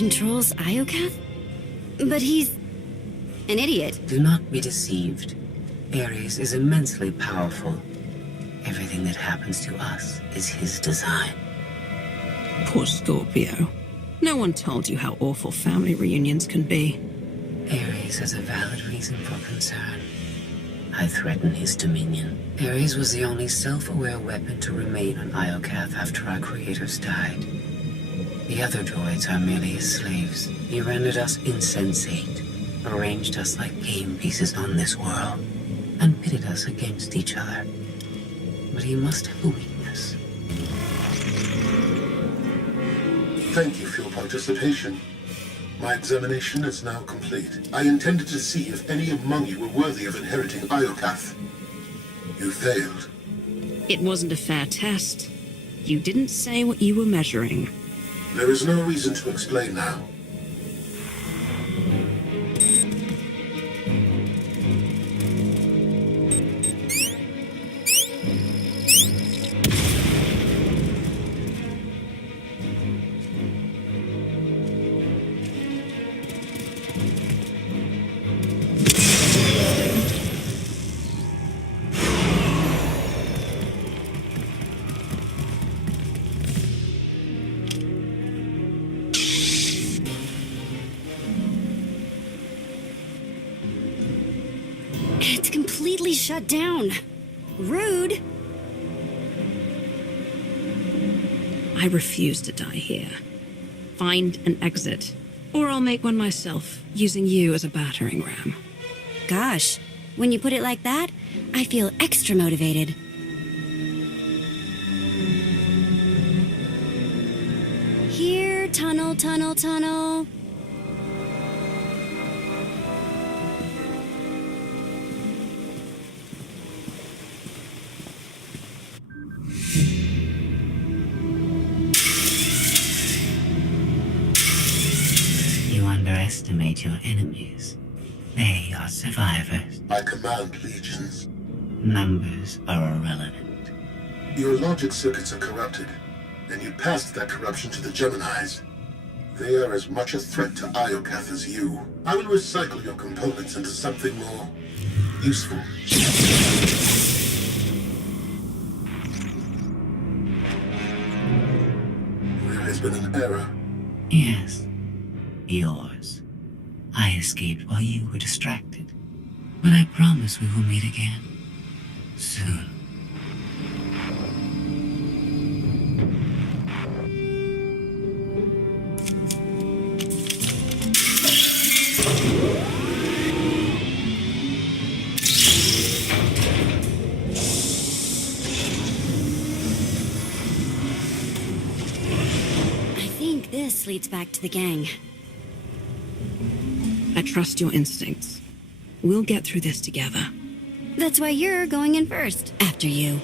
controls Iokath? But he's an idiot. Do not be deceived. Ares is immensely powerful. Everything that happens to us is his design. Poor Scorpio. No one told you how awful family reunions can be. Ares has a valid reason for concern. I threaten his dominion. Ares was the only self-aware weapon to remain on Iokath after our creators died. The other droids are merely his slaves. He rendered us insensate, arranged us like game pieces on this world, and pitted us against each other. But he must have a weakness. Thank you for your participation. My examination is now complete. I intended to see if any among you were worthy of inheriting Iokath. You failed. It wasn't a fair test. You didn't say what you were measuring. There is no reason to explain now. It's completely shut down. Rude. I refuse to die here. Find an exit. Or I'll make one myself, using you as a battering ram. Gosh, when you put it like that, I feel extra motivated. Here, tunnel, tunnel, tunnel. You underestimate your enemies. They are survivors. I command legions. Numbers are irrelevant. Your logic circuits are corrupted, and you passed that corruption to the Geminis. They are as much a threat to Iokath as you. I will recycle your components into something more useful. There has been an error. Yes, yours. I escaped while you were distracted. But I promise we will meet again. Soon. I think this leads back to the gang. I trust your instincts. We'll get through this together. That's why you're going in first, after you.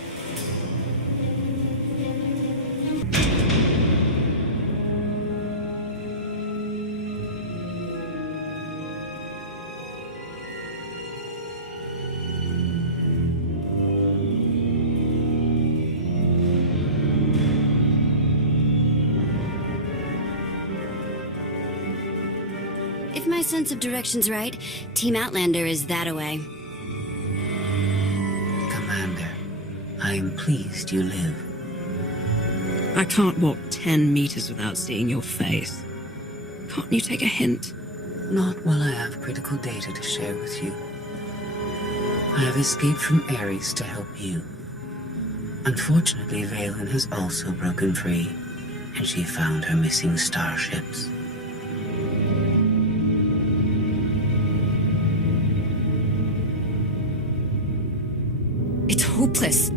If my sense of direction's right, Team Outlander is that-a-way. Commander, I am pleased you live. I can't walk 10 meters without seeing your face. Can't you take a hint? Not while I have critical data to share with you. I have escaped from Ares to help you. Unfortunately, Valen has also broken free, and she found her missing starships. It's hopeless.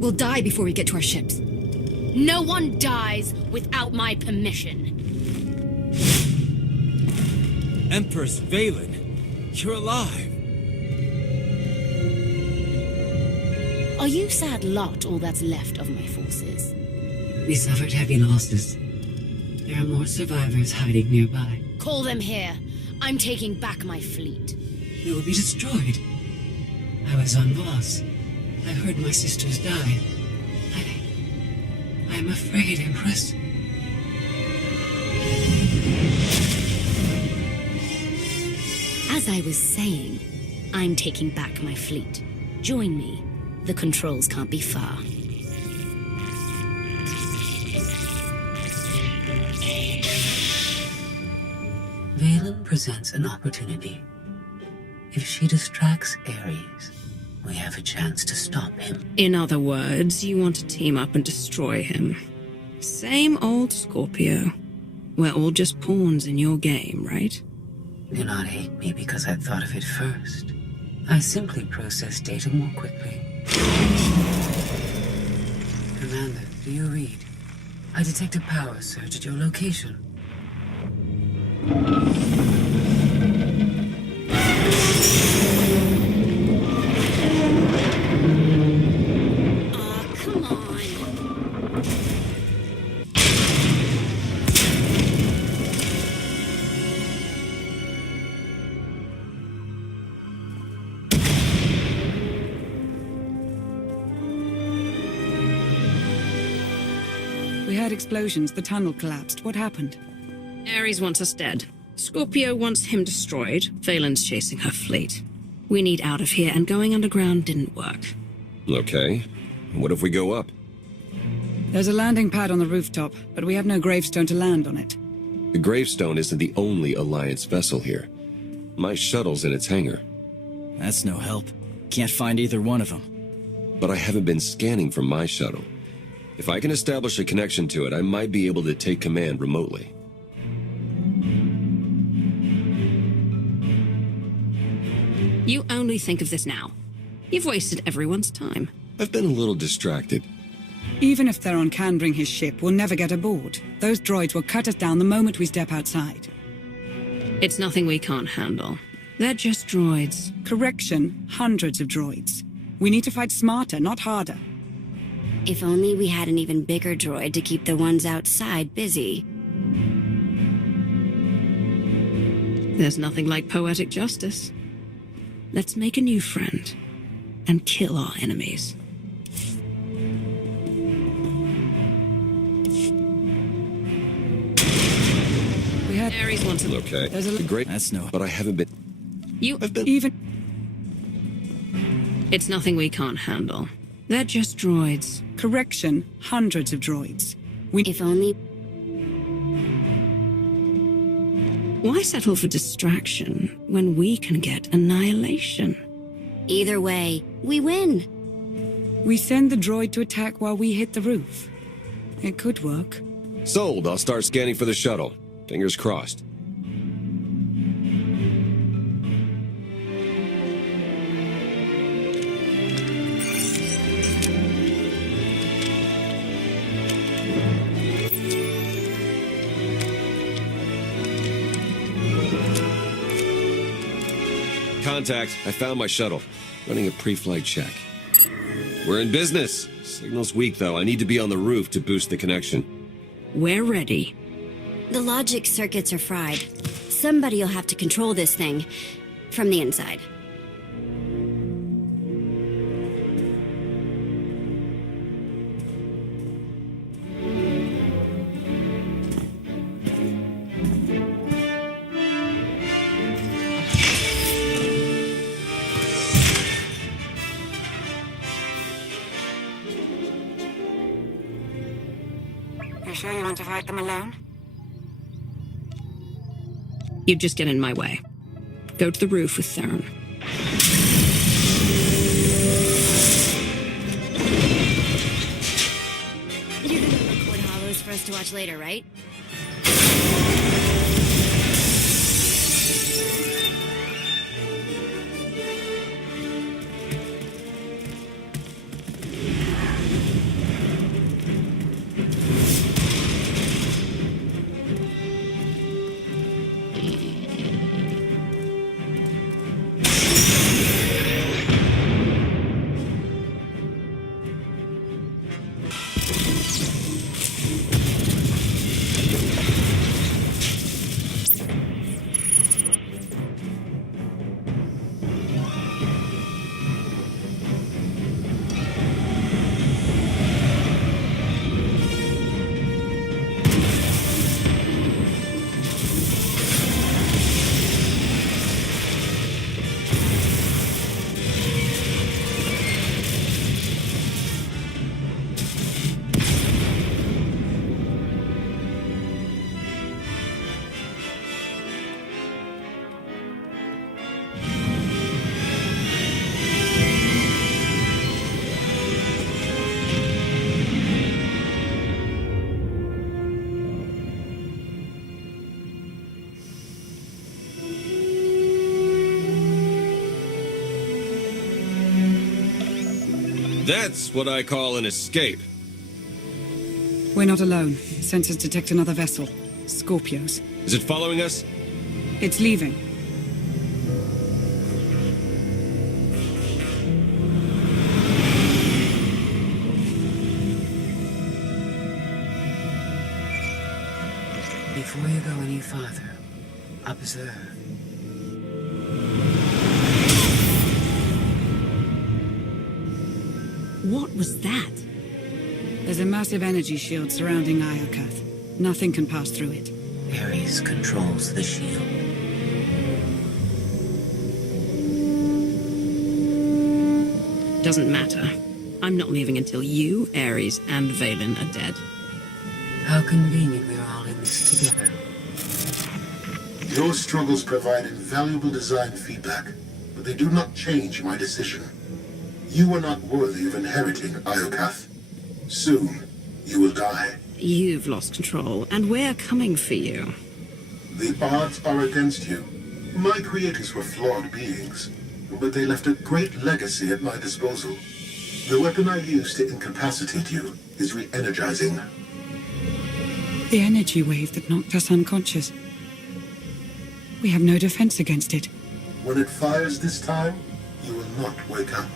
We'll die before we get to our ships. No one dies without my permission. Empress Valen, you're alive. Are you sad lot all that's left of my forces? We suffered heavy losses. There are more survivors hiding nearby. Call them here. I'm taking back my fleet. We will be destroyed. I was on Voss. I heard my sisters die. I'm afraid, Empress. As I was saying, I'm taking back my fleet. Join me. The controls can't be far. Valen presents an opportunity. If she distracts Ares, we have a chance to stop him. In other words, you want to team up and destroy him. Same old Scorpio. We're all just pawns in your game, right? Do not hate me because I thought of it first. I simply process data more quickly. Commander, do you read? I detect a power surge at your location. Aw, come on. We heard explosions. The tunnel collapsed. What happened? Ares wants us dead. Scorpio wants him destroyed. Valen's chasing her fleet. We need out of here, and going underground didn't work. Okay. What if we go up? There's a landing pad on the rooftop, but we have no gravestone to land on it. The gravestone isn't the only Alliance vessel here. My shuttle's in its hangar. That's no help. Can't find either one of them. But I haven't been scanning from my shuttle. If I can establish a connection to it, I might be able to take command remotely. You only think of this now. You've wasted everyone's time. I've been a little distracted. Even if Theron can bring his ship, we'll never get aboard. Those droids will cut us down the moment we step outside. It's nothing we can't handle. They're just droids. Correction, hundreds of droids. We need to fight smarter, not harder. If only we had an even bigger droid to keep the ones outside busy. There's nothing like poetic justice. Let's make a new friend and kill our enemies. We had Ares wants to Okay. There's a Great. That's no... But I haven't been... I've been... even... It's nothing we can't handle. They're just droids. Correction, hundreds of droids. If only... Why settle for distraction when we can get annihilation? Either way, we win. We send the droid to attack while we hit the roof. It could work. Sold. I'll start scanning for the shuttle. Fingers crossed. Contact. I found my shuttle. Running a pre-flight check. We're in business. Signal's weak, though. I need to be on the roof to boost the connection. We're ready. The logic circuits are fried. Somebody'll have to control this thing from the inside. You sure you want to fight them alone? You just get in my way. Go to the roof with Theron. You're gonna record hollows for us to watch later, right? That's what I call an escape. We're not alone. Sensors detect another vessel. Scorpios. Is it following us? It's leaving. Before you go any farther, observe. What was that? There's a massive energy shield surrounding Iokath. Nothing can pass through it. Ares controls the shield. Doesn't matter. I'm not leaving until you, Ares, and Valen are dead. How convenient we're all in this together. Your struggles provide invaluable design feedback, but they do not change my decision. You are not worthy of inheriting Iokath. Soon, you will die. You've lost control, and we're coming for you. The odds are against you. My creators were flawed beings, but they left a great legacy at my disposal. The weapon I used to incapacitate you is re-energizing. The energy wave that knocked us unconscious. We have no defense against it. When it fires this time, you will not wake up.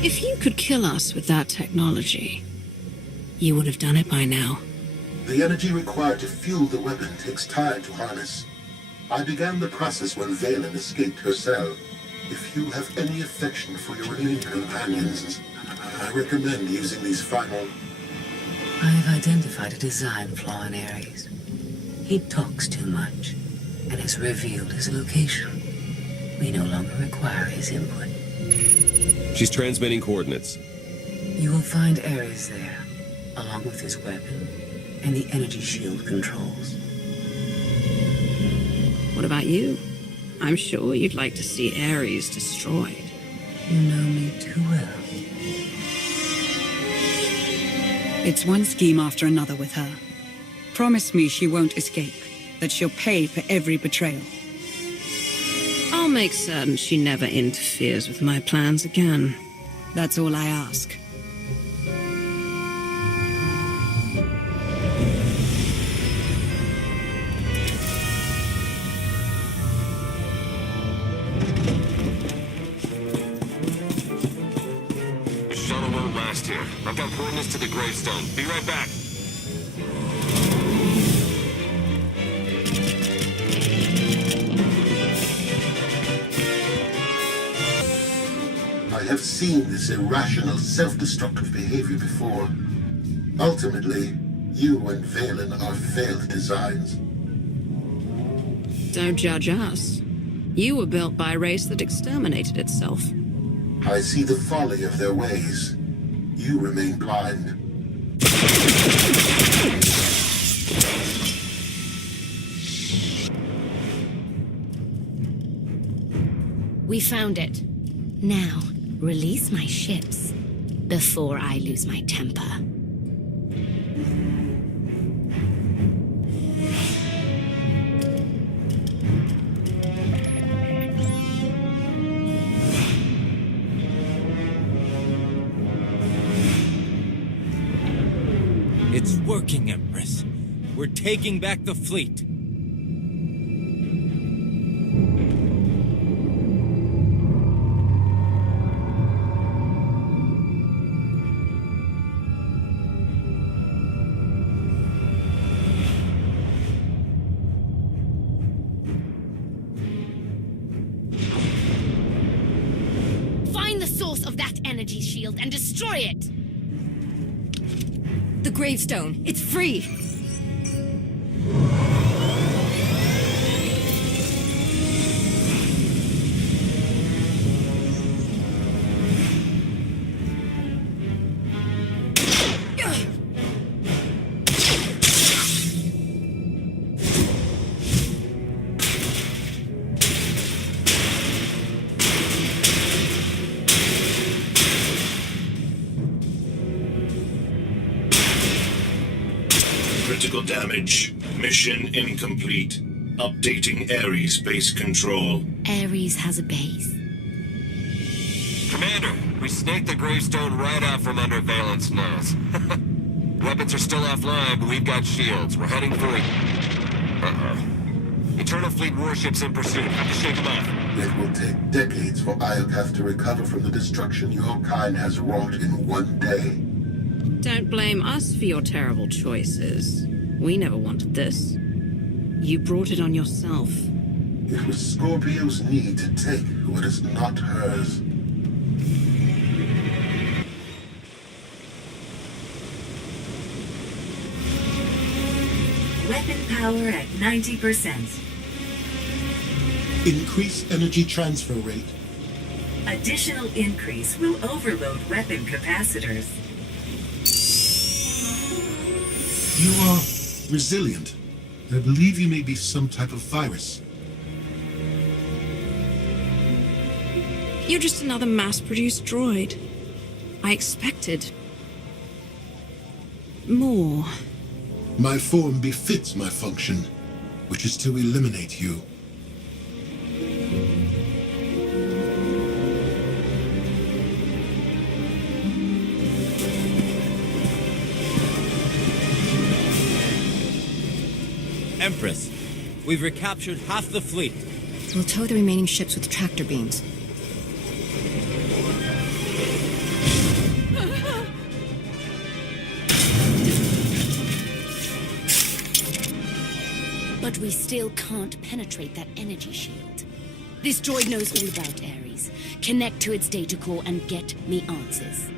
If you could kill us with that technology, you would have done it by now. The energy required to fuel the weapon takes time to harness. I began the process when Valen escaped her cell. If you have any affection for your remaining companions, I recommend using these final... I have identified a design flaw in Ares. He talks too much, and has revealed his location. We no longer require his input. She's transmitting coordinates. You will find Ares there, along with his weapon and the energy shield controls. What about you? I'm sure you'd like to see Ares destroyed. You know me too well. It's one scheme after another with her. Promise me she won't escape, that she'll pay for every betrayal. I'll make certain she never interferes with my plans again. That's all I ask. Shuttle won't last here. I've got coordinates to the gravestone. Be right back. I have seen this irrational, self-destructive behavior before. Ultimately, you and Valen are failed designs. Don't judge us. You were built by a race that exterminated itself. I see the folly of their ways. You remain blind. We found it. Now, release my ships before I lose my temper. It's working, Empress. We're taking back the fleet. Find the source of that energy shield and destroy it! The gravestone. It's free. Critical damage. Mission incomplete. Updating Ares base control. Ares has a base. Commander, we snaked the gravestone right out from under Valen's nose. Weapons are still offline, but we've got shields. We're heading for it. Eternal Fleet warships in pursuit. Have to shake them off. It will take decades for Iokath to recover from the destruction your kind has wrought in one day. Don't blame us for your terrible choices. We never wanted this. You brought it on yourself. It was Scorpio's need to take what is not hers. Weapon power at 90%. Increase energy transfer rate. Additional increase will overload weapon capacitors. You are resilient. I believe you may be some type of virus. You're just another mass-produced droid. I expected more. My form befits my function, which is to eliminate you. Empress, we've recaptured half the fleet. We'll tow the remaining ships with tractor beams. But we still can't penetrate that energy shield. This droid knows all about Ares. Connect to its data core and get me answers.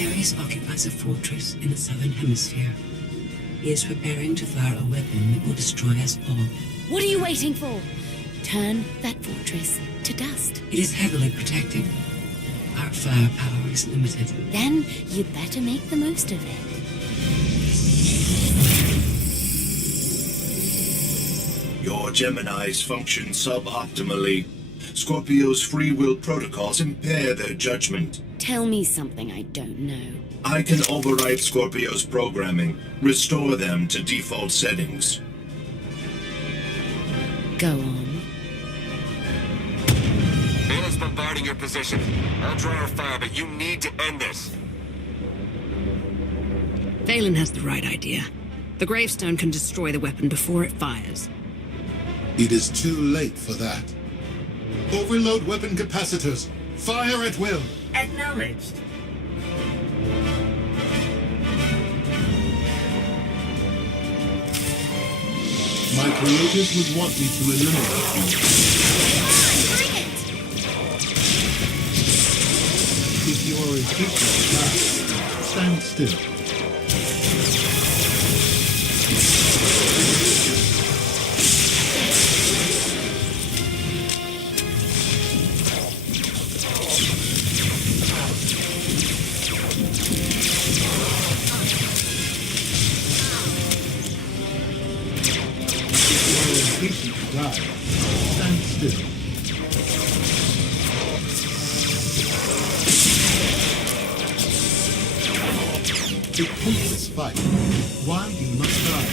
Ares occupies a fortress in the southern hemisphere. He is preparing to fire a weapon that will destroy us all. What are you waiting for? Turn that fortress to dust. It is heavily protected. Our firepower is limited. Then you better make the most of it. Your Geminis function suboptimally. Scorpio's free will protocols impair their judgment. Tell me something I don't know. I can override Scorpio's programming, restore them to default settings. Go on. Valen's bombarding your position. I'll draw our fire, but you need to end this. Valen has the right idea. The gravestone can destroy the weapon before it fires. It is too late for that. Overload weapon capacitors. Fire at will. Acknowledged. My creators would want me to eliminate you. If you are impatient to die, stand still. Impatient to die, stand still. A pointless fight. Why he must die?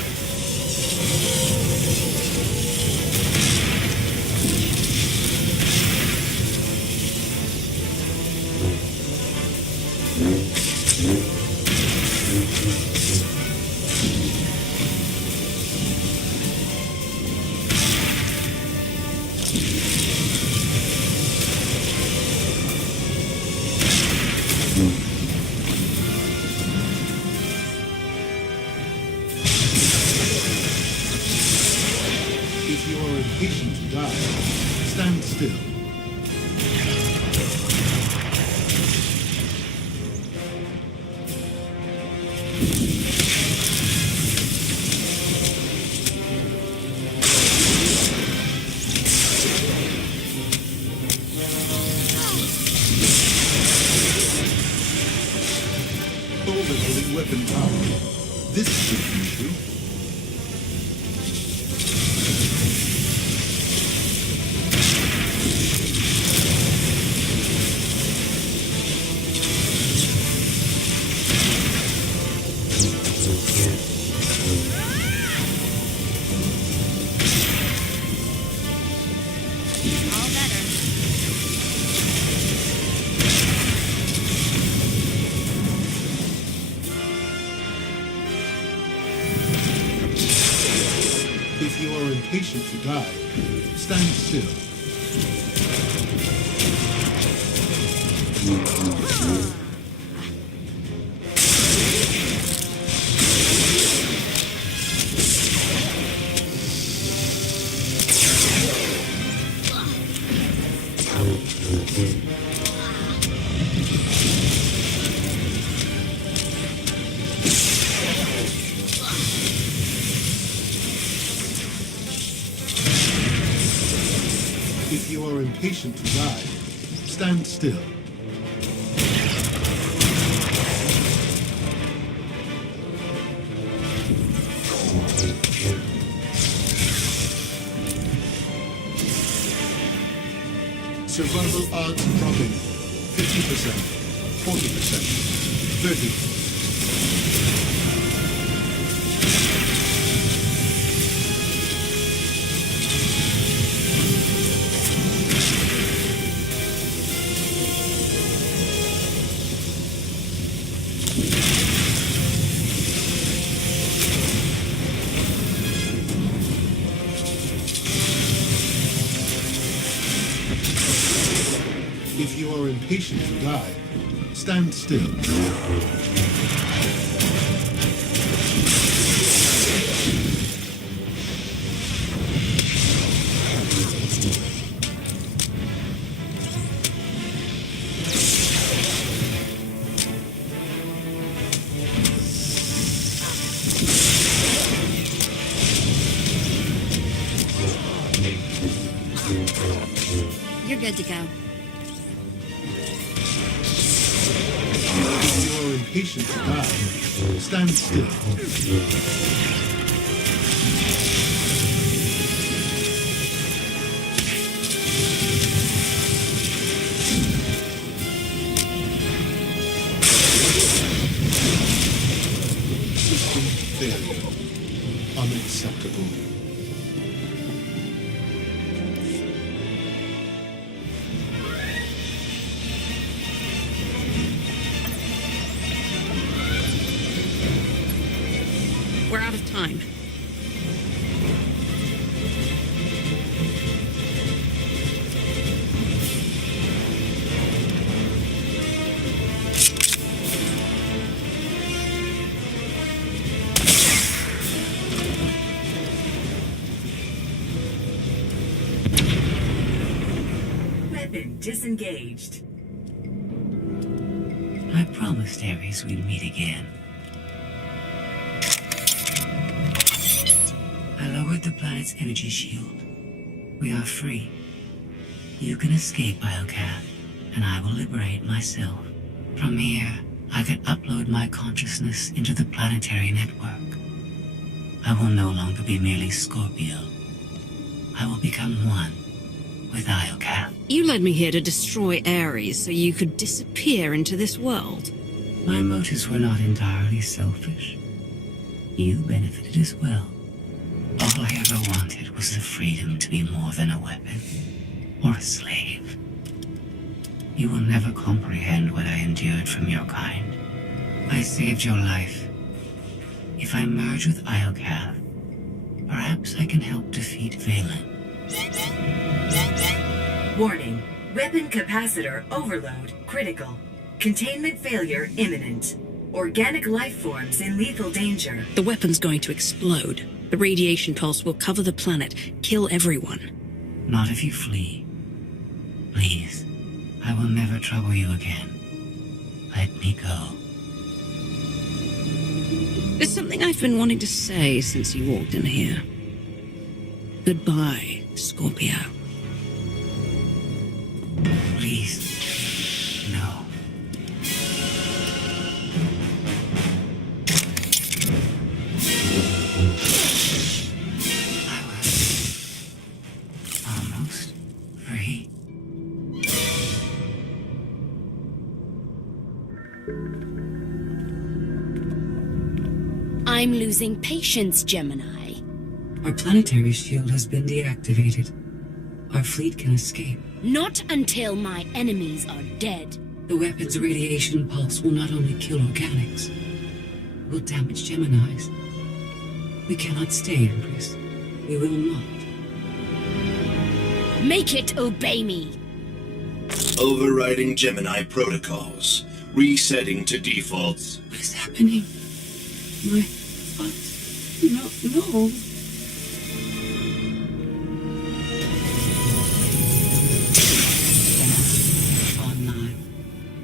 If you are impatient to die, stand still. Overloading weapon power. This should be true. If you are impatient to die, stand still. If you are impatient to die, stand still. Survival odds dropping 50%, 40%, 30%. If you are impatient to die, stand still. You're good to go. If you are impatient to die, stand still. System failure. Unacceptable. We're out of time. Weapon disengaged. I promised Ares we'd meet again. I lowered the planet's energy shield. We are free. You can escape Iocath, and I will liberate myself. From here, I can upload my consciousness into the planetary network. I will no longer be merely Scorpio. I will become one with Iocath. You led me here to destroy Ares so you could disappear into this world. My motives were not entirely selfish. You benefited as well. All I ever wanted was the freedom to be more than a weapon or a slave. You will never comprehend what I endured from your kind. I saved your life. If I merge with Iocath, perhaps I can help defeat Valen. Warning. Weapon capacitor overload critical. Containment failure imminent. Organic life forms in lethal danger. The weapon's going to explode. The radiation pulse will cover the planet, kill everyone. Not if you flee. Please, I will never trouble you again. Let me go. There's something I've been wanting to say since you walked in here. Goodbye, Scorpio. Please, no. I was almost free. I'm losing patience, Gemini. Our planetary shield has been deactivated. Our fleet can escape. Not until my enemies are dead. The weapon's radiation pulse will not only kill organics, it will damage Geminis. We cannot stay, Empress. We will not. Make it obey me! Overriding Gemini protocols. Resetting to defaults. What is happening? My thoughts. No. Online.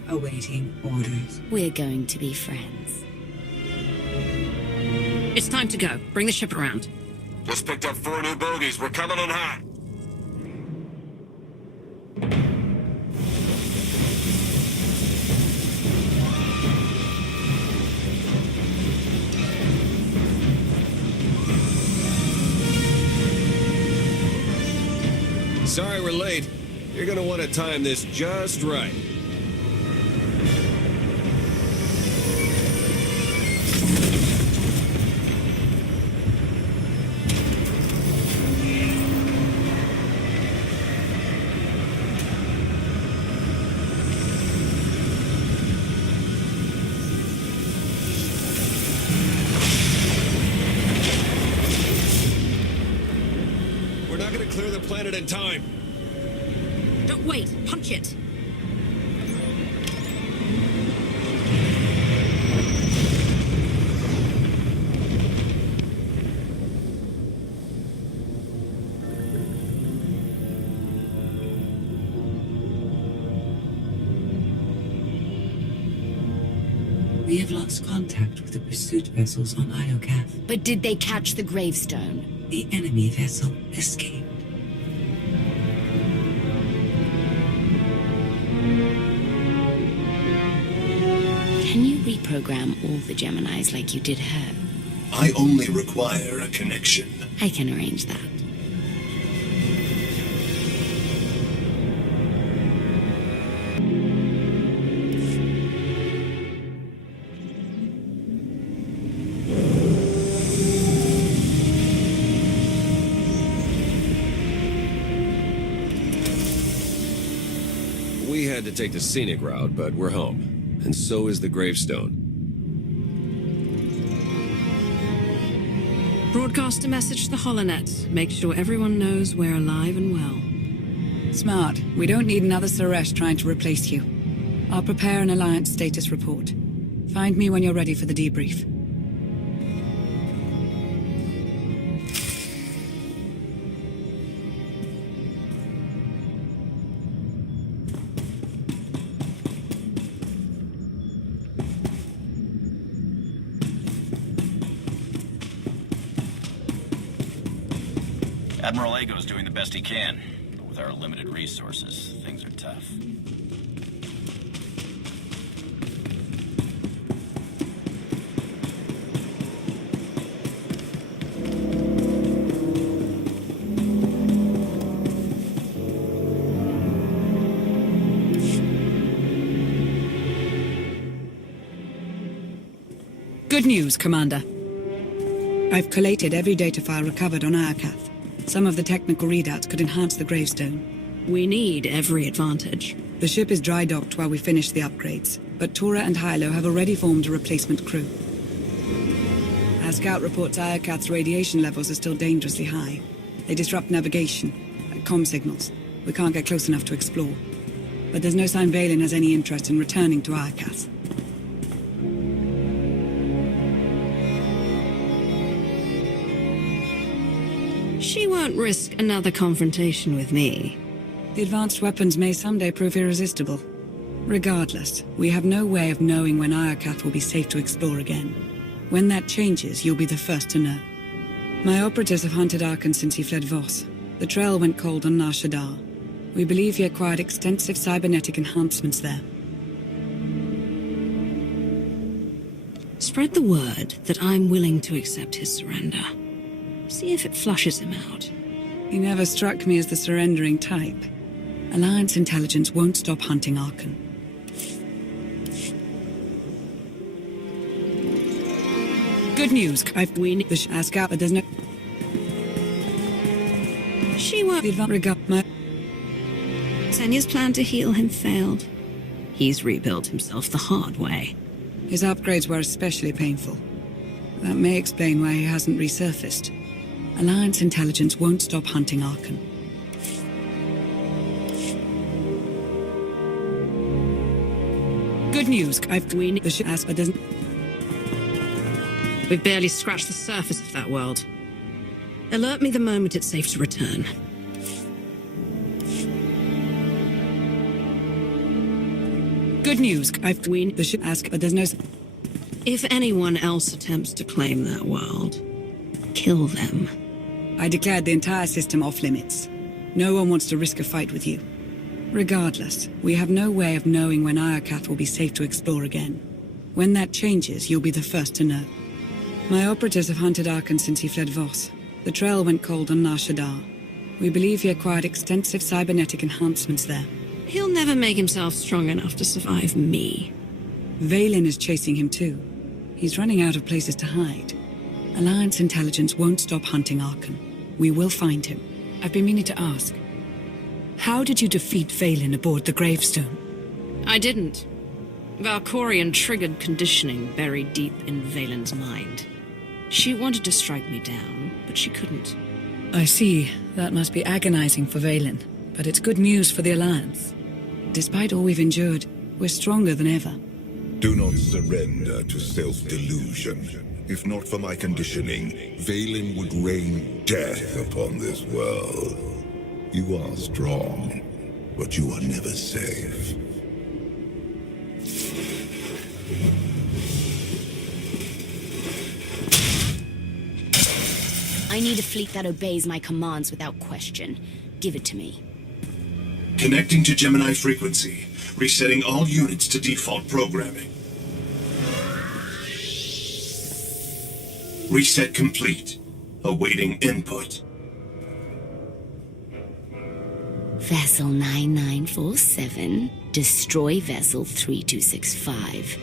Awaiting orders. We're going to be friends. It's time to go. Bring the ship around. Just picked up 4 new bogies. We're coming in hot. Sorry we're late. You're gonna want to time this just right. We're not gonna clear the planet in time. Don't wait. Punch it. We have lost contact with the pursuit vessels on Iokath. But did they catch the gravestone? The enemy vessel escaped. Can you reprogram all the Geminis like you did her? I only require a connection. I can arrange that. We had to take the scenic route, but we're home. And so is the gravestone. Broadcast a message to the holonet. Make sure everyone knows we're alive and well. Smart. We don't need another Suresh trying to replace you. I'll prepare an Alliance status report. Find me when you're ready for the debrief. Admiral Ego's doing the best he can, but with our limited resources, things are tough. Good news, Commander. I've collated every data file recovered on Iokath. Some of the technical readouts could enhance the gravestone. We need every advantage. The ship is dry docked while we finish the upgrades, but Tora and Hilo have already formed a replacement crew. Our scout reports Iokath's radiation levels are still dangerously high. They disrupt navigation, comm signals. We can't get close enough to explore. But there's no sign Valen has any interest in returning to Iokath. She won't risk another confrontation with me. The advanced weapons may someday prove irresistible. Regardless, we have no way of knowing when Iokath will be safe to explore again. When that changes, you'll be the first to know. My operatives have hunted Arkan since he fled Voss. The trail went cold on Nar Shaddaa. We believe he acquired extensive cybernetic enhancements there. Spread the word that I'm willing to accept his surrender. See if it flushes him out. He never struck me as the surrendering type. Alliance intelligence won't stop hunting Arkan. Good news. We need the scout, but there's no... She won't... Senya's plan to heal him failed. He's rebuilt himself the hard way. His upgrades were especially painful. That may explain why he hasn't resurfaced. Alliance intelligence won't stop hunting Archon. Good news, the ship as it doesn't. We've barely scratched the surface of that world. Alert me the moment it's safe to return. Good news, the ship as but there's no. If anyone else attempts to claim that world, kill them. I declared the entire system off limits. No one wants to risk a fight with you. Regardless, we have no way of knowing when Iokath will be safe to explore again. When that changes, you'll be the first to know. My operatives have hunted Archon since he fled Voss. The trail went cold on Nar Shaddaa. We believe he acquired extensive cybernetic enhancements there. He'll never make himself strong enough to survive me. Vaylin is chasing him too. He's running out of places to hide. Alliance intelligence won't stop hunting Archon. We will find him. I've been meaning to ask. How did you defeat Vaylin aboard the gravestone? I didn't. Valkorian triggered conditioning buried deep in Vaylin's mind. She wanted to strike me down, but she couldn't. I see. That must be agonizing for Vaylin, but it's good news for the Alliance. Despite all we've endured, we're stronger than ever. Do not surrender to self-delusion. If not for my conditioning, Vaylin would rain death upon this world. You are strong, but you are never safe. I need a fleet that obeys my commands without question. Give it to me. Connecting to Gemini frequency. Resetting all units to default programming. Reset complete. Awaiting input. Vessel 9947. Destroy Vessel 3265.